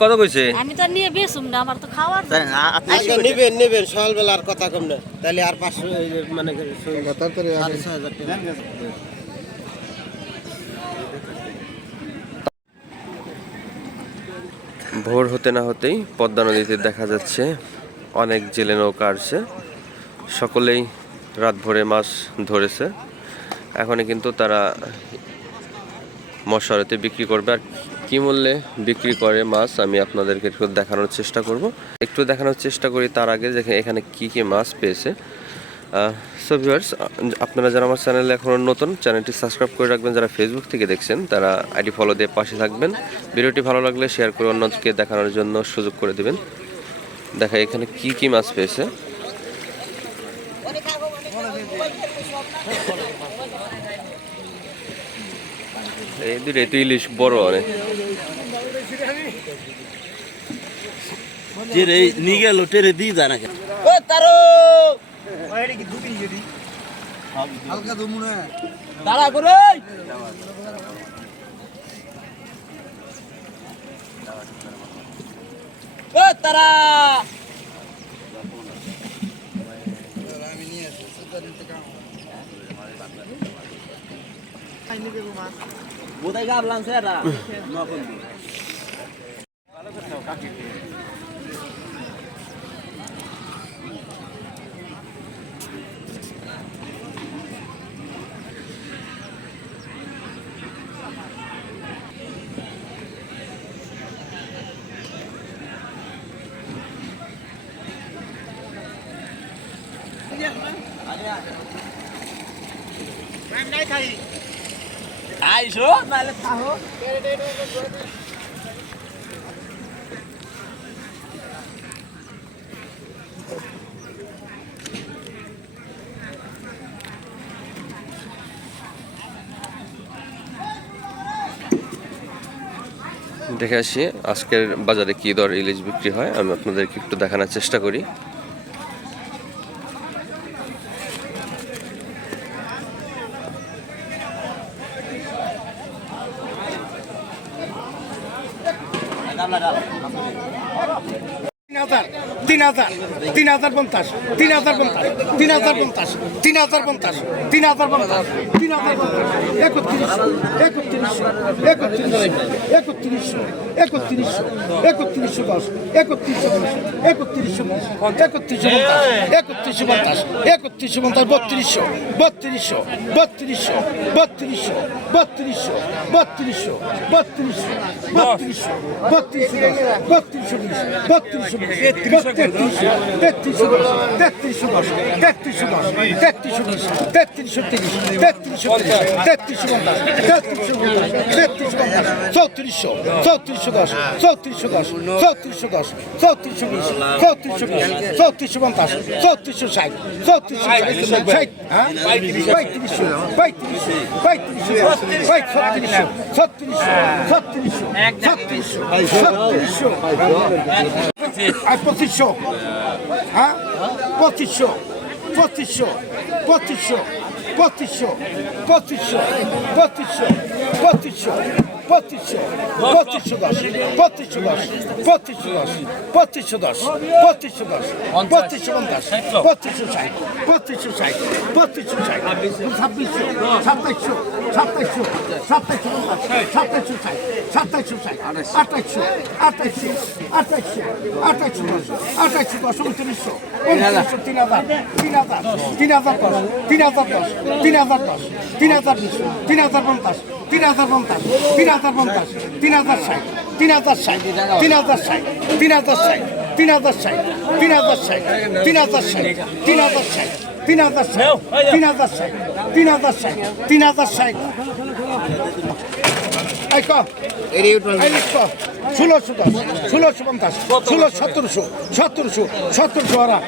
কত কইছে? আমি তো নিয়ে বেসুম না আমার তো খাওয়ার আচ্ছা নেবেন নেবেন সকালবেলা আর কথা কম না। তাহলে আর পাঁচশো মানে করে ছয় হাজার টাকা। ভোর হতে না হতেই পদ্মা নদীতে দেখা যাচ্ছে অনেক জেলে নৌকা আসছে। সকলেই রাত ভোরে মাছ ধরেছে। এখনই কিন্তু তারা মশারিতে বিক্রি করবে। আর কি মূল্যে বিক্রি করে মাছ, আমি আপনাদেরকে একটু দেখানোর চেষ্টা করব। একটু দেখানোর চেষ্টা করি তার আগে দেখে এখানে কি কি মাছ পেয়েছে। সো ভিউয়ার্স আপনারা যারা আমার চ্যানেলে এখনও নতুন চ্যানেলটি সাবস্ক্রাইব করে রাখবেন। যারা ফেসবুক থেকে দেখছেন, তারা আইডি ফলো দিয়ে পাশে থাকবেন। ভিডিওটি ভালো লাগলে শেয়ার করে অন্যকে দেখানোর জন্য সুযোগ করে দিবেন। দেখা, এখানে কি কি মাছ পেয়েছে? এই দুটো তো ইলিশ বড় অনেক টেরে নিয়ে গেল টেরে দিয়ে যায় না কেন ও তারো! দাঁড়া করে। ও তারা! বোধহয় গাবলাম স্যার Em đây thầy আইসো। নাহলে থাকো দেখে আসি আজকের বাজারে কি দর ইলিশ বিক্রি হয় আমি আপনাদেরকে একটু দেখানোর চেষ্টা করি। ডাবলা ডাল তিন পঞ্চাশ বত্রিশশো বত্রিশশো বত্রিশশো বত্রিশশো বত্রিশশো বত্রিশশো বত্রিশশো বত্রিশশো বত্রিশশো বত্রিশশো বত্রিশশো তেত্রিশশো তেত্রিশশো তেত্রিশশো দশ তেত্রিশশো দশ তেত্রিশশো বিশ তেত্রিশশো তিরিশ তেত্রিশশো তিরিশ তেত্রিশশো পঞ্চাশ তেত্রিশশো পঞ্চাশ তেত্রিশশো পঞ্চাশ চৌত্রিশশো চৌত্রিশশো দশ চৌত্রিশশো দশ চৌত্রিশশো দশ চৌত্রিশশো বিশ চৌত্রিশশো বিশ চৌত্রিশশো পঞ্চাশ চৌত্রিশশো ষাট চৌত্রিশশো ষাট হ্যাঁ পঁয়ত্রিশশো পঁয়ত্রিশশো পঁয়ত্রিশশো ছত্রিশশো ছত্রিশশো ছত্রিশশো ছত্রিশশো ছত্রিশশো আর পঁচিশশো হ্যাঁ পঁচিশশো পঁচিশশো পঁচিশশো পঁচিশশো পঁচিশশো পঁচিশশো পঁচিশশো পঁচিশশো দশ পঁচিশশো দশ পঁচিশশো দশ পঁচিশশো দশ পঁচিশশো দশ পঁচিশশো পঞ্চাশ পঁচিশশো ষাট পঁচিশশো ষাট পঁচিশশো ষাট ছাব্বিশশো সাতাইশশো সাতাইশশো সাতাইশশো পঞ্চাশ সাতাইশশো ষাট সাতাইশশো ষাট আঠাইশশো আঠাইশশো আঠাইশশো আঠাইশশো দশ আঠাইশশো দশ উনত্রিশশো উনত্রিশশো তিন হাজার তিন হাজার তিন হাজার দশ তিন হাজার দশ তিন হাজার দশ তিন হাজার তিন হাজার পঞ্চাশ তিন হাজার পঞ্চাশ তিন হাজার পঞ্চাশ তিন হাজার ষাট তিন হাজার ষাট তিন হাজার ষাট তিন হাজার ষাট তিন হাজার ষাট তিন হাজার ষাট তিন হাজার ষাট তিন হাজার ষাট তিন হাজার ষাট তিন হাজার ষাট তিন হাজার ষাট তিন হাজার ষাট ক ষোলোশো দশ ষোলোশো পঞ্চাশ ষোলো সতেরোশো সতেরোশো সতেরোশো ওরা